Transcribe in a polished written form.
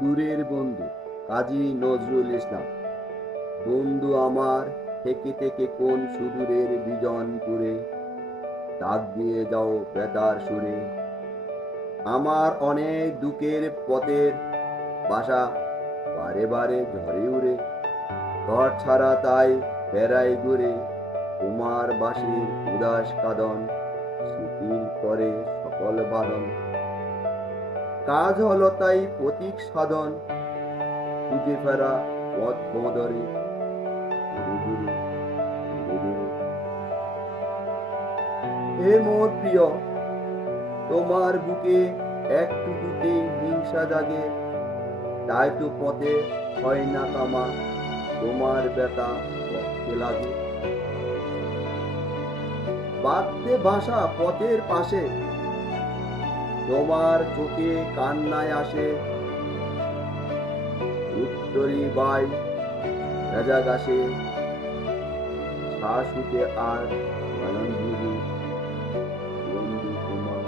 দূরের বন্ধু কাজী নজরুল ইসলাম। বন্ধু আমার, থেকে থেকে কোন সুদূরের বিজনপুরে ডাক দিয়ে যাও বেতার সুরে। আমার অনেক দুঃখের পথের বাসা বারে বারে ঝরে উড়ে, ঘর ছাড়া তাই বেড়াই ঘুরে, তোমার বাঁশির উদাস কাঁদন শিথিল করে সকল বাদন। কাজ হলো তাই প্রতীক সাধন, খুঁজে ফেরা পথ বদরে, ধীরে ধীরে ধীরে ধীরে। হে মোর প্রিয়, তোমার বুকে একটুকুতে হিংসা জাগে, তাই তো পথে হয় না কামা, তোমার ব্যথা রক্তে লাগে। বাঁধতে ভাষা পথের পাশে, তোমার চোখে কান্নায় আসে, উত্তরি বাই ভেজা গাছে, শ্বাস উঠে আর নয়ন জুড়ে বন্ধু তোমার